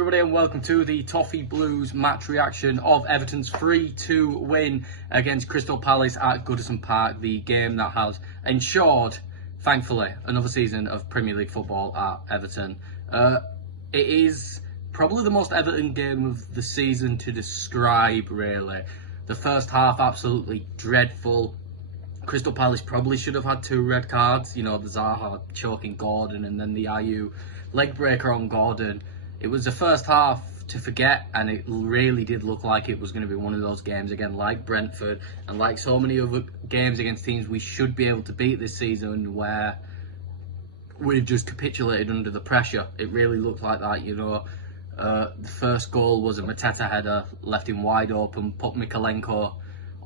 everybody and welcome to the Toffee Blues match reaction of Everton's 3-2 win against Crystal Palace at Goodison Park, the game that has ensured, thankfully, another season of Premier League football at Everton. It is probably the most Everton game of the season to describe, really. The first half, absolutely dreadful. Crystal Palace probably should have had 2 red cards, you know, the Zaha choking Gordon and then the Ayew leg breaker on Gordon. It was the first half to forget, and it really did look like it was going to be one of those games again, like Brentford and like so many other games against teams we should be able to beat this season, where we've just capitulated under the pressure. It really looked like that, you know. The first goal was a Mateta header, left him wide open, put Mykolenko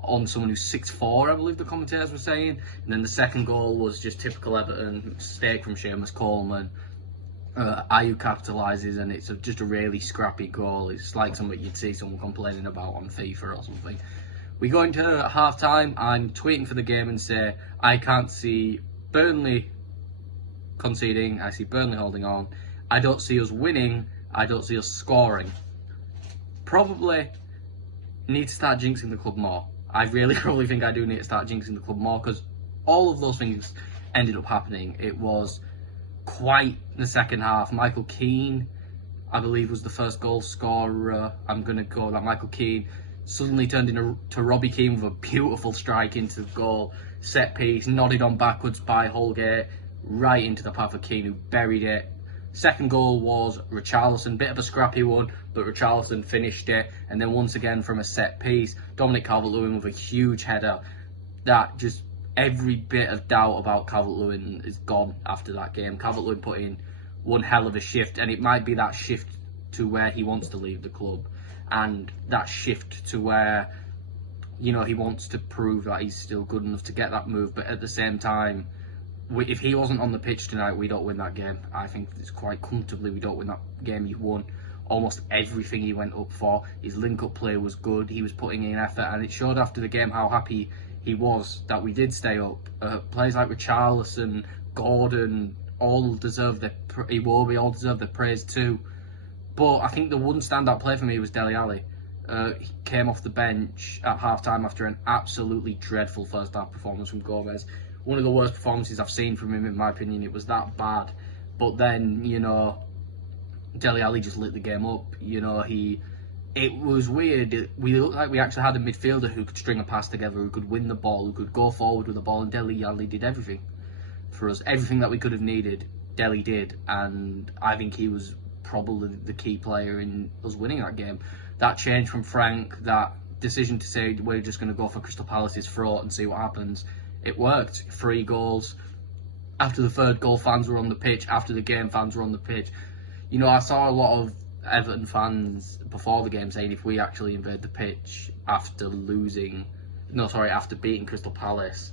on someone who's 6'4", I believe the commentators were saying. And then the second goal was just typical Everton, mistake from Seamus Coleman. Ayew capitalises, and it's just a really scrappy goal. It's like something you'd see someone complaining about on FIFA or something. We go into half time. I'm tweeting for the game and say I can't see Burnley conceding. I see Burnley holding on. I don't see us winning. I don't see us scoring. Probably need to start jinxing the club more. I really probably think I do need to start jinxing the club more, because all of those things ended up happening. It was quite the second half. Michael Keane, I believe, was the first goal scorer. I'm going to go that Michael Keane suddenly turned into Robbie Keane with a beautiful strike into the goal. Set piece, nodded on backwards by Holgate, right into the path of Keane, who buried it. Second goal was Richarlison, bit of a scrappy one, but Richarlison finished it. And then once again from a set piece, Dominic Calvert-Lewin with a huge header. That just, every bit of doubt about Calvert-Lewin is gone after that game. Calvert-Lewin put in one hell of a shift, and it might be that shift to where he wants to leave the club, and that shift to where, you know, he wants to prove that he's still good enough to get that move. But at the same time, if he wasn't on the pitch tonight, we don't win that game. I think it's quite comfortably we don't win that game. He won almost everything he went up for. His link-up play was good. He was putting in effort, and it showed after the game how happy he was that we did stay up. Players like Richarlison, Gordon, all deserve their Iwobi, all deserve their praise too. But I think the one standout play for me was Dele Alli. He came off the bench at half-time after an absolutely dreadful first-half performance from Gomez. One of the worst performances I've seen from him, in my opinion. It was that bad. But then, you know, Dele Alli just lit the game up. You know, it was weird. We looked like we actually had a midfielder who could string a pass together, who could win the ball, who could go forward with the ball, and Dele Alli did everything for us. Everything that we could have needed, Dele did, and I think he was probably the key player in us winning that game. That change from Frank, that decision to say we're just going to go for Crystal Palace's throat and see what happens, it worked. 3 goals. After the third goal, fans were on the pitch. After the game, fans were on the pitch. You know, I saw a lot of Everton fans before the game saying if we actually invade the pitch after beating Crystal Palace,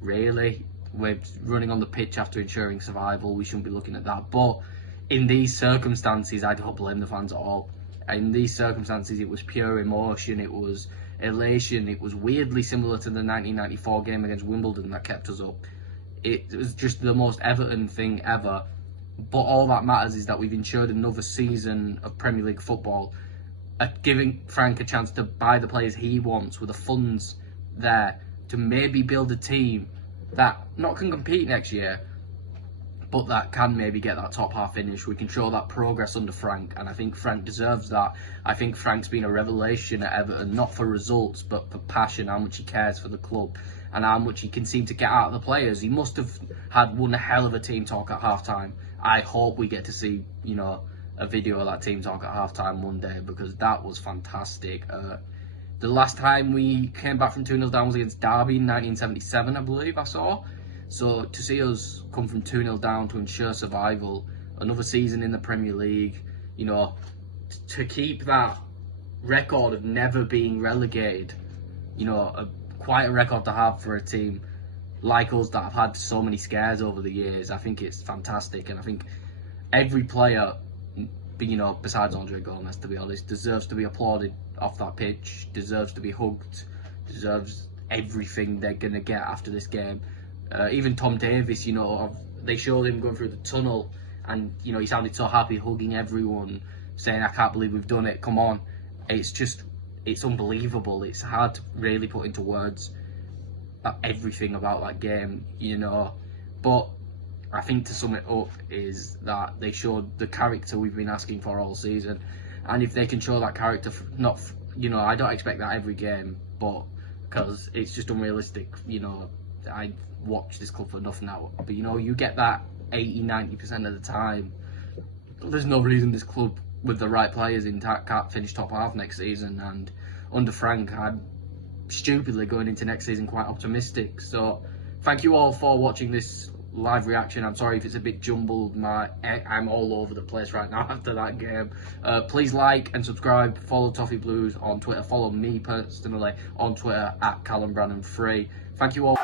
really, we're running on the pitch after ensuring survival, we shouldn't be looking at that. But in these circumstances, I don't blame the fans at all. In these circumstances, it was pure emotion, it was elation, it was weirdly similar to the 1994 game against Wimbledon that kept us up. It was just the most Everton thing ever. But all that matters is that we've ensured another season of Premier League football, giving Frank a chance to buy the players he wants with the funds there to maybe build a team that not can compete next year, but that can maybe get that top half finish. We can show that progress under Frank, and I think Frank deserves that. I think Frank's been a revelation at Everton, not for results, but for passion, how much he cares for the club, and how much he can seem to get out of the players. He must have had one hell of a team talk at half-time. I hope we get to see, you know, a video of that team talk at half-time one day, because that was fantastic. The last time we came back from 2-0 down was against Derby in 1977, I believe I saw. So to see us come from 2-0 down to ensure survival, another season in the Premier League, you know, to keep that record of never being relegated, you know, quite a record to have for a team like us that have had so many scares over the years. I think it's fantastic, and I think every player, you know, besides Andre Gomez, to be honest, deserves to be applauded off that pitch, deserves to be hugged, deserves everything they're going to get after this game. Even Tom Davies, you know, they showed him going through the tunnel, and, you know, he sounded so happy, hugging everyone, saying, I can't believe we've done it, come on. It's unbelievable. It's hard to really put into words everything about that game, you know. But I think to sum it up is that they showed the character we've been asking for all season. And if they can show that character, I don't expect that every game, but because it's just unrealistic, you know. I watch this club for enough now, but you get that 80-90% of the time. There's no reason this club, with the right players in, can't finish top half next season. And under Frank, I'm stupidly going into next season quite optimistic. So thank you all for watching this live reaction. I'm sorry if it's a bit jumbled. I'm all over the place right now after that game. Please like and subscribe. Follow Toffee Blues on Twitter. Follow me personally on Twitter at Callum Brannan 3. Thank you all.